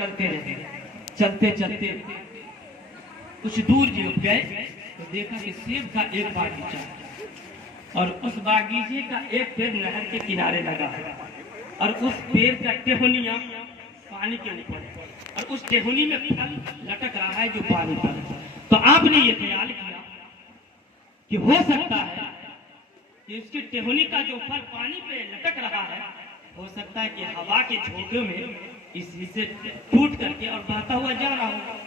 चलते रहे। चलते चलते कुछ दूर जब गए तो देखा कि सेब का एक बागीचा है और उस बागीचे का एक पेड़ नहर के किनारे लगा है और उस पेड़ का टेहुनिया पानी के ऊपर और उस टेहुनी में फल लटक रहा है जो पानी पर। तो आपने ये ख्याल किया कि हो सकता है कि उसकी टेहुनी का जो फल पानी पे लटक रहा है, हो सकता है कि हवा के झोंके में इसी से टूट करके और बहता हुआ जा रहा हो,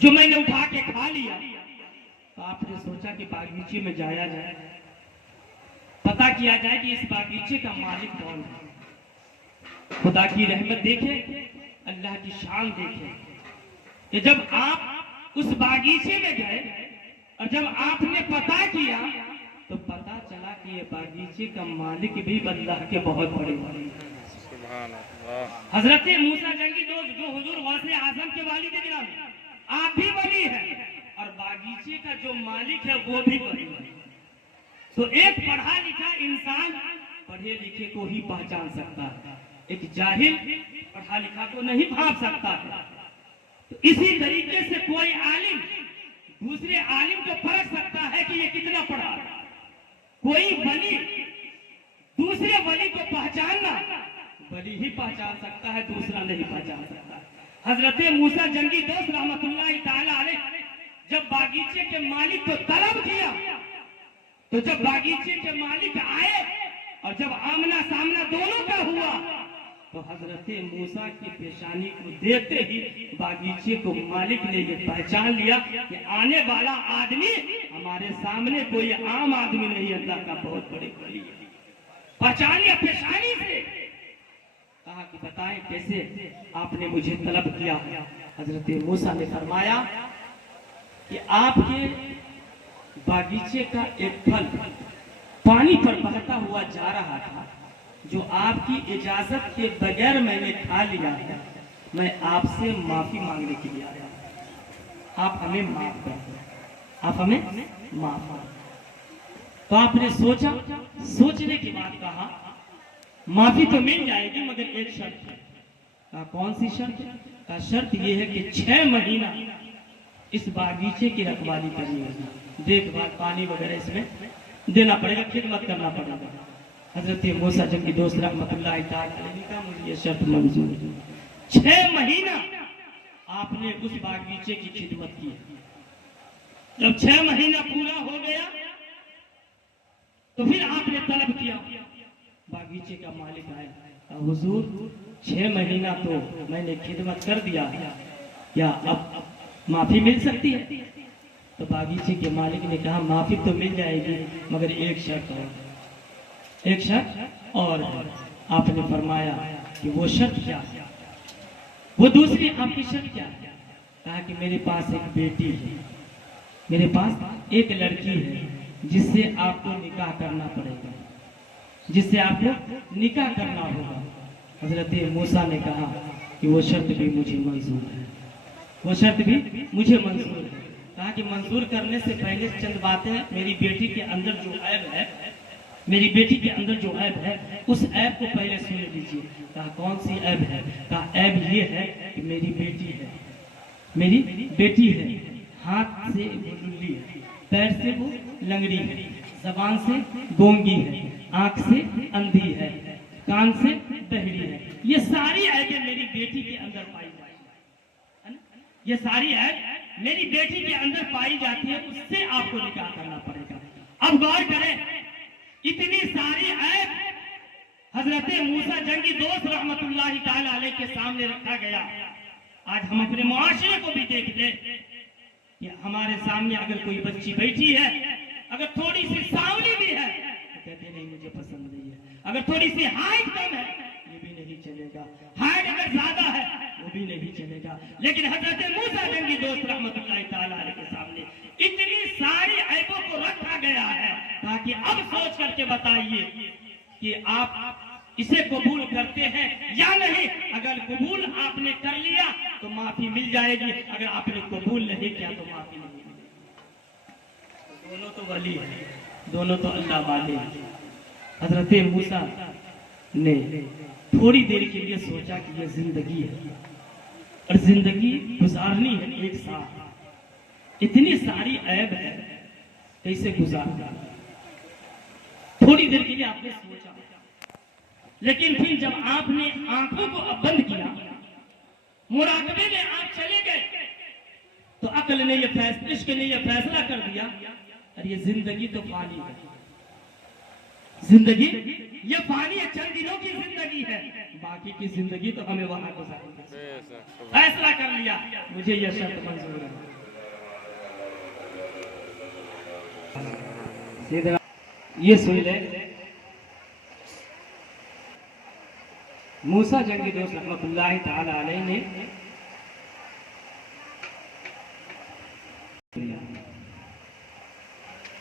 जो मैंने उठा के खा लिया। तो आपने सोचा कि बागीचे में जाया जाए, पता किया जाए कि इस बागीचे का मालिक कौन है। खुदा की रहमत देखे, अल्लाह की शान देखे कि जब आप उस बागीचे में गए और जब आपने पता किया तो पता चला कि ये बागीचे का मालिक भी अल्लाह के बहुत बड़े बड़े हजरत मूसा जंगी दोस्त जो हुजूर वासे आजम के वालिद गिरामी, आप भी वली हैं और बागीचे का जो मालिक है वो भी वली है। तो एक पढ़ा लिखा इंसान पढ़े लिखे को ही पहचान सकता है, एक जाहिल पढ़ा लिखा को नहीं भाप सकता है। तो इसी तरीके से कोई आलिम दूसरे आलिम को परख सकता है कि ये कितना पढ़ा। कोई वली दूसरे वली को पहचानना, वली ही पहचान सकता है, दूसरा नहीं पहचान सकता। हजरत मूसा जंगी दोस्त रहमतुल्लाहि ताला अलैह जब बागीचे के मालिक को तलब किया, तो जब बागीचे के मालिक आए और जब आमना सामना दोनों का हुआ तो हजरत मूसा की पेशानी को देखते ही बागीचे को मालिक ने ये पहचान लिया कि आने वाला आदमी हमारे सामने कोई आम आदमी नहीं, अल्लाह का बहुत बड़े वली है। पहचान लिया पेशानी से। कहा कि बताएं कैसे आपने मुझे तलब किया। हजरत मूसा ने फरमाया कि आपके बागीचे का एक फल पानी पर बहता हुआ जा रहा था, जो आपकी इजाजत के बगैर मैंने खा लिया है। मैं आपसे माफी मांगने के लिए आया, आप हमें माफ कर दो, आप हमें माफ कर। तो आपने सोचा, सोचने के बाद कहा माफी तो मिल जाएगी मगर एक शर्त है। कहा कौन सी शर्त? का शर्त यह है कि 6 महीना इस बागीचे की रखवाली करनी होगी, देखभाल पानी वगैरह इसमें देना पड़ेगा, खिदमत करना पड़ेगा। हजरत मूसा जंगी दोस्त रहमतुल्लाहि ताला अलैहि का मुझे ये शर्त मंजूर है। 6 महीना आपने उस बागीचे की खिदमत की। जब 6 महीना पूरा हो गया तो फिर आपने तलब किया। बागीचे का मालिक आया, हुजूर 6 महीना तो मैंने खिदमत कर दिया, क्या अब माफी मिल सकती है? तो बागीचे के मालिक ने कहा माफी तो मिल जाएगी मगर एक शर्त और, एक शर्त और। आपने फरमाया कि वो शर्त क्या है? वो दूसरी आपकी शर्त क्या है? कहा कि मेरे पास एक बेटी है, मेरे पास एक लड़की है जिससे आपको निकाह करना पड़ेगा, जिससे आपको निकाह करना होगा। हजरत मूसा ने कहा कि वो शर्त भी मुझे मंजूर है, वो शर्त भी मुझे मंजूर है। कहा कि मंजूर करने से पहले चंद बातें, मेरी बेटी के अंदर जो ऐब है, मेरी बेटी के अंदर जो ऐब है उस ऐब को पहले सुन लीजिए। कहा कौन सी ऐब है? कहा ऐब ये है कि मेरी बेटी है, मेरी बेटी है, हाथ से वो लुल्ली है, पैर से वो लंगड़ी है, जबान से गोंगी है, आंख से अंधी है, कान से बहरी है। ये सारी ऐबें मेरी बेटी के अंदर पाई जाती है, ये सारी ऐब मेरी बेटी के अंदर पाई जाती है, उससे आपको निकाह करना पड़ेगा। अब गौर करें, इतनी सारी ऐब हजरत मूसा जंगी दोस्त रहमतुल्लाहि ताला अलैह के सामने रखा गया। आज हम अपने मुआशरे को भी देख ले कि हमारे सामने अगर कोई बच्ची बैठी है, अगर थोड़ी सी सांवली भी है तो कहते नहीं मुझे पसंद नहीं है, अगर थोड़ी सी हाइट कम है ये भी नहीं चलेगा, हाइट अगर ज्यादा है वो भी नहीं चलेगा। लेकिन हजरत मूसा जंगी दोस्त रहमतुल्लाहि ताला अलैह के सामने इतनी सारी ऐबों को रखा गया है ताकि अब सोच करके बताइए कि आप इसे कबूल करते हैं या नहीं। अगर कबूल आपने कर लिया तो माफी मिल जाएगी, अगर आपने कबूल नहीं किया तो माफी नहीं मिलेगी। दोनों तो वली है, दोनों तो अल्लाह वाले हैं। हजरत मूसा ने थोड़ी देर के लिए सोचा कि यह जिंदगी है और जिंदगी गुजारनी है एक साथ, इतनी सारी ऐब है, कैसे गुजारना। थोड़ी देर के लिए आपने सोचा, लेकिन फिर जब आपने आंखों को अब बंद किया, मुराकबे में आप चले गए, तो अक्ल ने यह फैसला, इश्क ने यह फैसला कर दिया, अरे ये जिंदगी तो फानी है, जिंदगी ये फानी है, चंद दिनों की जिंदगी है, बाकी की जिंदगी तो हमें वहां गुजारनी है। फैसला कर लिया, मुझे यह शर्त मंजूर है। सीधा ये सुन ले, मूसा जंगी दोस्त रहमतुल्लाह ताला अलैह ने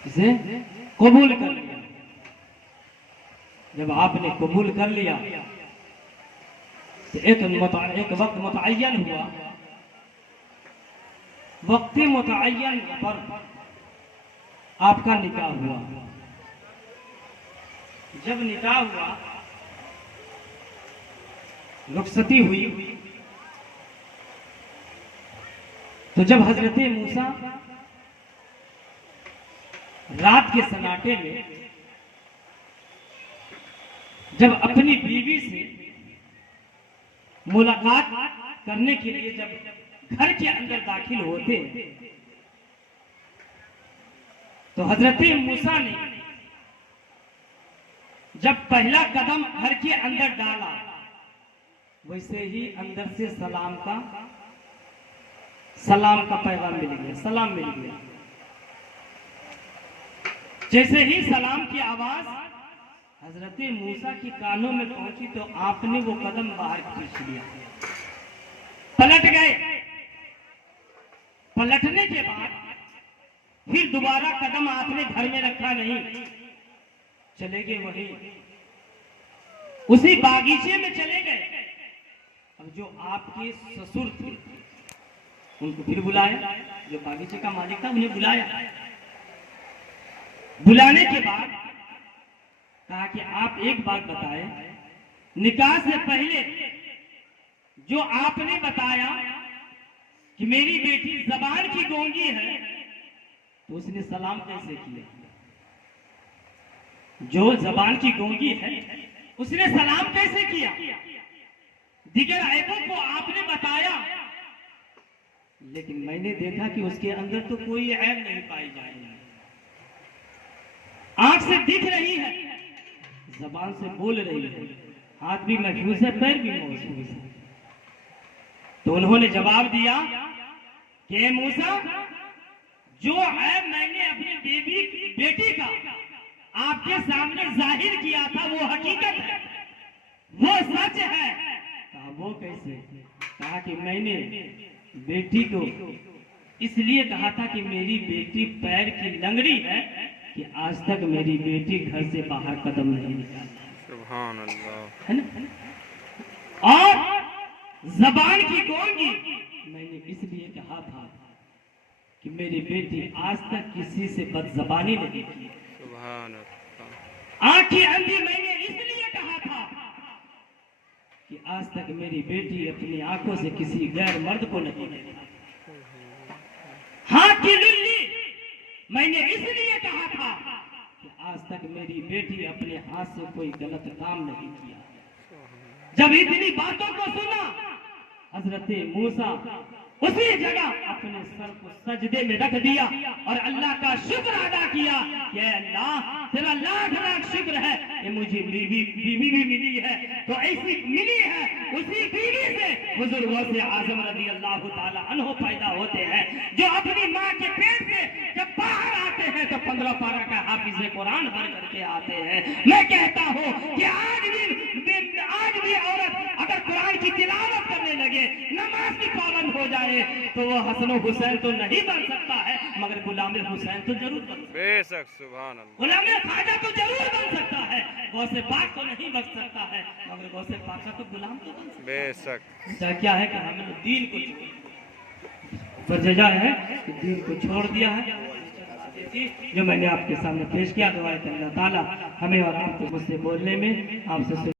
इसे कबूल कर लिया। जब आपने कबूल कर लिया तो एक वक्त मुतअय्यन हुआ, वक्त मुतअय्यन पर आपका निकाह हुआ। जब निकाह हुआ, रुखसती हुई, तो जब हजरत मूसा रात के सन्नाटे में जब अपनी बीवी से मुलाकात करने के लिए जब घर के अंदर दाखिल होते, तो हजरत मूसा ने जब पहला कदम घर के अंदर डाला, वैसे ही अंदर से सलाम का पैगाम मिल गया, सलाम मिल गया। जैसे ही सलाम की आवाज हजरत मूसा के कानों में पहुंची, तो आपने वो कदम बाहर खींच लिया, पलट गए। पलटने के बाद फिर दोबारा कदम आपने घर में रखा नहीं, चले गए वहीं उसी बागीचे में चले गए। अब जो आपके ससुर थे उनको फिर बुलाया, जो बागीचे का मालिक था उन्हें बुलाया। बुलाने के बाद कहा कि आप एक बात बताएं, निकाह से पहले जो आपने बताया कि मेरी बेटी जबान की गूंगी है, तो उसने सलाम कैसे किया? जो जबान की गूंगी है उसने सलाम कैसे किया? दिगर ऐबों को आपने बताया, लेकिन मैंने देखा कि उसके अंदर तो कोई ऐब नहीं पाई जाएगी। आंख से दिख रही है, जबान से बोल रही है, हाथ भी महफूज है, पैर भी महफूज है। तो उन्होंने जवाब दिया कि मूसा, जो ऐब मैंने अपनी बेटी का आपके सामने जाहिर किया था वो हकीकत है, वो सच है। कहा वो कैसे? कहा कि मैंने बेटी को इसलिए कहा था कि मेरी बेटी पैर की लंगड़ी है कि आज तक मेरी बेटी घर से बाहर कदम नहीं निकाली। सुभान अल्लाह, है ना? और जबान की गूंगी मैंने इसलिए कहा था कि मेरी बेटी आज तक किसी से बदजबानी नहीं की। सुभान अल्लाह। आंख की अंधी मैंने इसलिए कहा था कि आज तक मेरी बेटी अपनी आंखों से किसी गैर मर्द को नहीं देखा। हाथ की लुल्ली मैंने इसलिए कहा था कि आज तक मेरी बेटी अपने हाथ से कोई गलत काम नहीं किया। जब इतनी बातों को सुना, हजरत मूसा उसी जगह अपने सर को सजदे में रख दिया और अल्लाह का शुक्र अदा किया कि अल्लाह तेरा लाख लाख शुक्र है कि मुझे बीवी भी मिली है। तो ऐसी मिली है, उसी बीवी से हुजूर गौसे आजम रज़ी अल्लाह ताला अन्हु पैदा होते हैं, जो अपनी माँ के पेट से जब बाहर आते हैं तो 15 पारा का हाफिज़ कुरान भर करके आते हैं। मैं कहता हूँ कि आज भी औरत अगर कुरान की तिलावत करने लगे, नमाज की पाबंद हो जाए, तो वो हसन हुसैन तो नहीं बन सकता है, मगर गुलाम हुसैन तो जरूर बन सकता है। बेशक, सुभान अल्लाह। गुलाम ख्वाजा तो जरूर बन सकता है, गौसे पाक तो नहीं बन सकता है, मगर गौसे पाक का तो गुलाम तो बन सकता है। बेशक। क्या है कि हमने दीन को वजह है कि दीन को छोड़ दिया है। जो मैंने आपके सामने पेश किया, दुआ है कि अल्लाह ताला हमें और आपको मुझसे बोलने में, आपसे